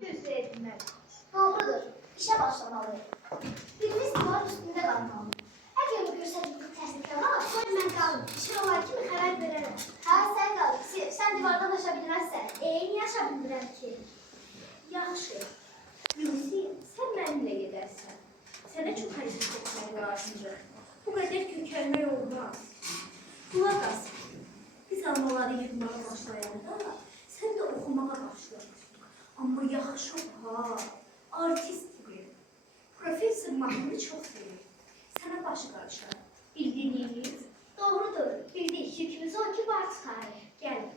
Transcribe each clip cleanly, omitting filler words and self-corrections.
Gözü edinmeli. Doğrudur. İşe başlamalıyım. Birimiz divar üstünde kalmalı. Her gün görsədik təsdiqlər var. Sonra mən qalım. İşin olar kimi xəbər verərəm. Hə, sən qal. Sən divardan aşa bilməzsən. Niyə aşa bilmirəm ki? Yaxşı. Gülsi, sən mənimlə gedərsən. Sənə çox hərəkət etmək lazımdır. Bu qədər kökəlmək olmaz. Qulaq as. Biz almaları yığmağa başlayanda sən də oxumağa başla. Amma yaxşı oxa, artist gibi. Profesör mahnını çox sevir. Sənə başı qarışar. Bildiniz? Doğrudur. Bildik. Yükümüzü o ki var çıxarır. Gəlin.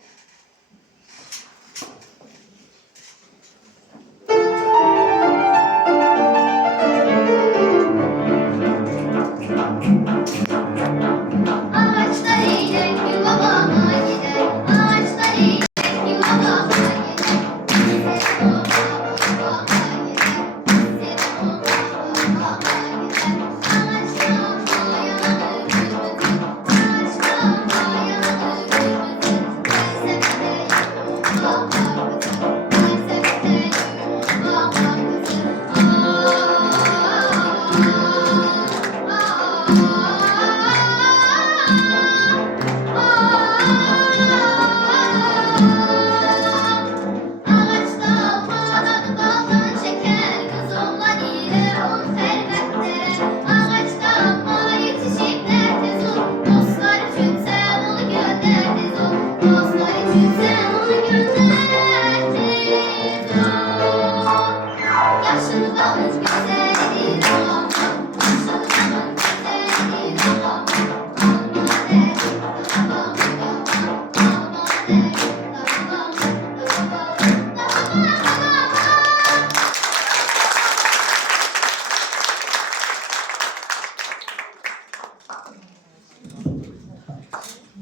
Ağaçlar eğilir, gün babama gider. Ağaçlar eğilir, gün babama gider. Selam babama gider. Selam babama gider. Ağaçtan dayanır gülümüzün. Ağaçtan dayanır gülümüzün. Felsefede yürüyor bakar kızım. Felsefede yürüyor bakar kızım. Ağaçta bağlanıp baldan çeker kız oğlan ile on elbette. Ağaçta yetişip dertiz ol. Dostlar için sen onu gönderdiz ol. Dostlar için sen onu gönderdiz ol. Yaşını kalmış güzeldir ama. Yaşını kalmış güzeldir ama. Alma der, babam babam, alma der, babam babam.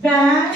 Ben